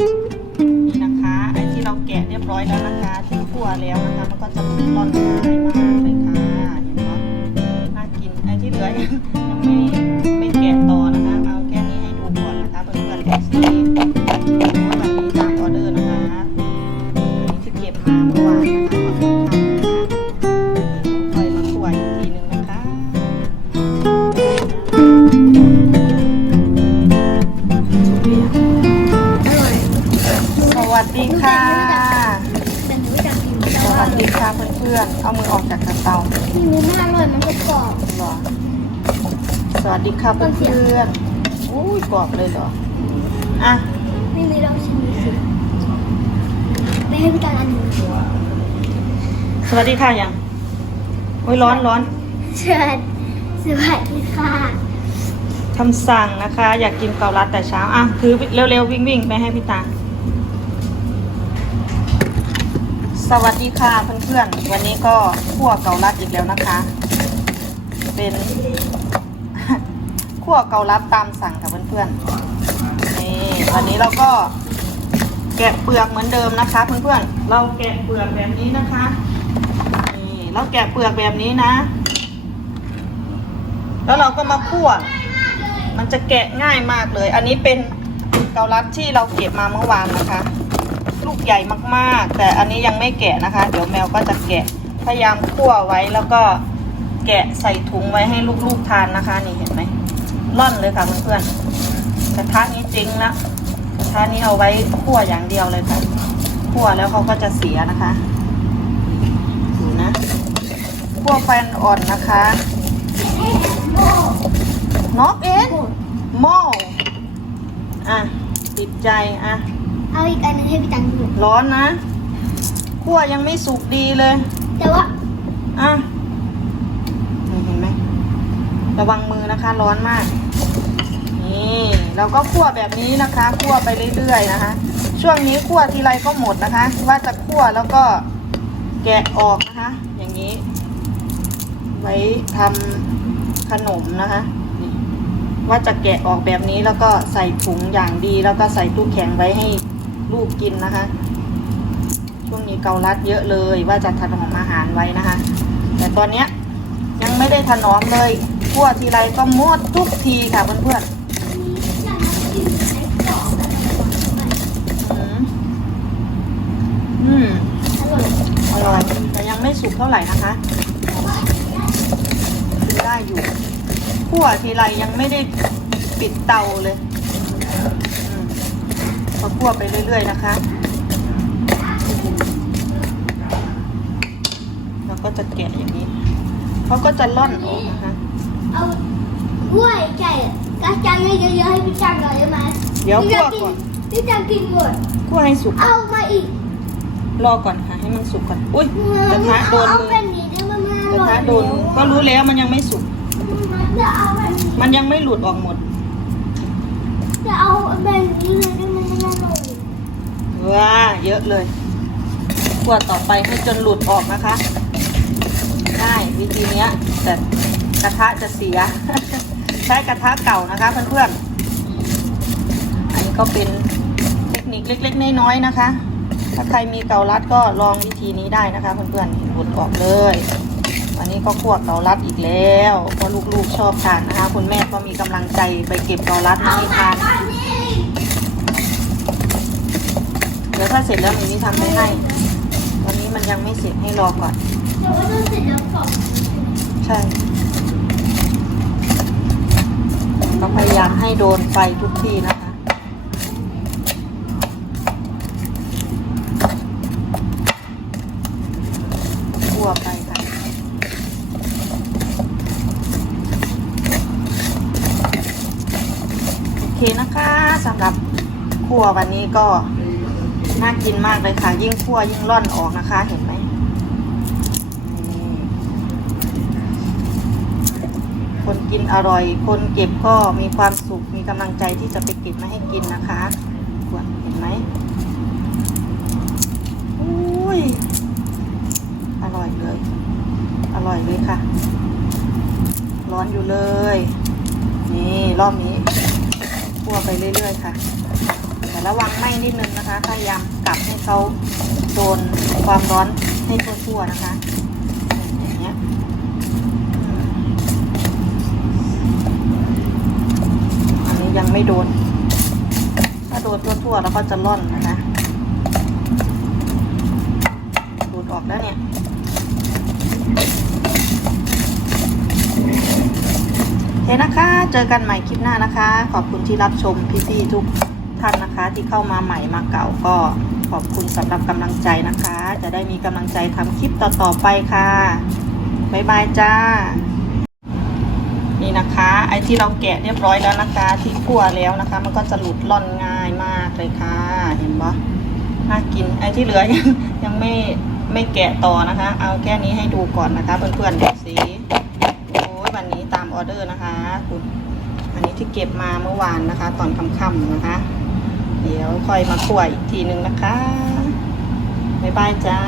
นี่นะคะ ไอ้ที่เราแกะเรียบร้อยแล้วนะคะที่คั่วแล้วนะคะ มันก็จะร่อนง่ายมาก สวัสดีค่ะเพื่อนๆ เอามือออกจากกระเตาที่หนูไม่อร่อยมันก็กรอบเหรอ สวัสดีค่ะเพื่อนๆอุ้ยกรอบเลยเหรอ อะไม่มีลองชิมดูสิไม่ให้พี่ตาลอันหนึ่งสวัสดีค่ะยังอุ้ยร้อนร้อนเชิญสวัสดีค่ะคำสั่งนะคะ อยากกินเกาลัดแต่เช้า อะ ถือเร็วๆ วิ่งวิ่งๆไปให้พี่ตา สวัสดีค่ะเพื่อนๆ วันนี้ก็คั่วเกาลัดอีกแล้วนะคะ เป็นคั่วเกาลัดตามสั่งค่ะเพื่อนๆนี่วันนี้เราก็แกะเปลือกเหมือนเดิมนะคะ เพื่อนๆ เราแกะเปลือกแบบนี้นะคะนี่เราแกะเปลือกแบบนี้นะ แล้วเราก็มาคั่ว มันจะแกะง่ายมากเลย อันนี้เป็นเกาลัดที่เราเก็บมาเมื่อวานนะคะ ใหญ่มากๆ แต่อันนี้ยังไม่แกะนะคะ เดี๋ยวแมวก็จะแกะพยายามคั่วไว้แล้วก็แกะใส่ถุงไว้ให้ลูกๆทานนะคะ นี่เห็นไหมร่อนเลยค่ะเพื่อนๆกระทะนี้จริงละกระทะนี้เอาไว้คั่วอย่างเดียวเลยค่ะคั่วแล้วเขาก็จะเสียนะคะดูนะคั่วไฟอ่อนนะคะนอกเองหม้ออะติดใจอะ เอาอีกอันหนึงให้พี่ตังดูร้อนนะคั่วยังไม่สุกดีเลย แต่ว่าอะนี่เห็นไหมระวังมือนะคะร้อนมาก นี่เราก็คั่วแบบนี้นะคะ คั่วไปเรื่อยๆนะคะ ช่วงนี้คั่วทีไรก็หมดนะคะ ว่าจะคั่วแล้วก็แกะออกนะคะ อย่างนี้ ไว้ทำขนมนะคะนี่ว่าจะแกะออกแบบนี้แล้วก็ใส่ถุงอย่างดีแล้วก็ใส่ตู้แข็งไว้ให้ ลูกกินนะคะ ช่วงนี้เกาลัดเยอะเลยว่าจะถนอมอาหารไว้นะคะ แต่ตอนเนี้ยยังไม่ได้ถนอมเลยคั่วทีไรก็มดทุกทีค่ะเพื่อนๆอืมอร่อยแต่ยังไม่สุกเท่าไหร่นะคะกินได้อยู่คั่วทีไรยังไม่ได้ปิดเตาเลย มก็คั่วไปเรื่อย ๆ นะคะแล้วก็จะแกะอย่างนี้ เขาก็จะล่อนออกนะคะเอากล้วยไก่กระจายเยอะๆให้พี่ตังหน่อยได้ไหมเดี๋ยวพี่คั่ตัวงกิก่อนพี่ตังกินหมดคั่วให้สุก เอามาอีก รอก่อนค่ะ ให้มันสุกก่อน อุ้ยกระทะโดนเอามือแบบนี้ได้ไหมแม่กระทะโดนมือก็รู้แล้วมันยังไม่สุกจะเอาแบบนี้มันยังไม่หลุดออกหมด จะเอาแบบนี้เลยได้ไหมแม่เลย ว้าเยอะเลยคั่วต่อไปให้จนหลุดออกนะคะง่ายวิธีเนี้ยแต่กระทะจะเสีย ใช้กระทะเก่านะคะเพื่อนๆ อันนี้ก็เป็นเทคนิคเล็กๆ น้อยๆนะคะ ถ้าใครมีเกาลัดก็ลองวิธีนี้ได้นะคะเพื่อนๆหลุดออกเลยวันนี้ก็คั่วเกาลัดอีกแล้วเพราะลูกๆชอบทานนะคะ คุณแม่ก็มีกำลังใจไปเก็บเกาลัดมาให้ทาน เดี๋ยวถ้าเสร็จแล้วมินี่ทำให้ให้วันนี้มันยังไม่เสร็จให้รอก่อน แต่ว่าต้องเสร็จแล้วก่อนใช่ก็พยายามให้โดนไฟทุกที่นะคะคั่วไปค่ะ โอเคนะคะสำหรับคั่ววันนี้ก็ น่ากินมากเลยค่ะ ยิ่งคั่วยิ่งร่อนออกนะคะ เห็นไหมคนกินอร่อย คนเก็บก็มีความสุข มีกำลังใจที่จะไปเก็บมาให้กินนะคะกวเห็นไหมอุ้ย อร่อยเลย อร่อยเลยค่ะ ร้อนอยู่เลย นี่รอบนี้ คั่วไปเรื่อยๆค่ะ แต่ระวังไหม้นิดนึงนะคะ พยายามกลับให้เขาโดนความร้อนให้ทั่วๆนะคะอย่างเงี้ยอันนี้ยังไม่โดน ถ้าโดนทั่วๆแล้วก็จะร่อนนะคะดูดออกแล้วเนี่ย โอ เคนะคะ เจอกันใหม่คลิปหน้านะคะ ขอบคุณที่รับชมพี่ๆทุกท่านนะคะ ที่เข้ามาใหม่มาเก่าก็ขอบคุณสำหรับกำลังใจนะคะ จะได้มีกำลังใจทำคลิปต่อๆไปค่ะบ๊ายบายจ้า นี่นะคะ ไอ้ที่เราแกะเรียบร้อยแล้วนะคะ ที่คั่วแล้วนะคะ มันก็จะหลุดล่อนง่ายมากเลยค่ะ เห็นปะน่ากินไอ้ที่เหลือยังยังไม่ไม่แกะต่อนะคะ เอาแค่นี้ให้ดูก่อนนะคะ เพื่อนๆ ออเดอร์นะคะคุณอันนี้ที่เก็บมาเมื่อวานนะคะ ตอนค่ำๆนะคะ เดี๋ยวค่อยมาคั่วอีกทีนึงนะคะบ๊ายบายจ้า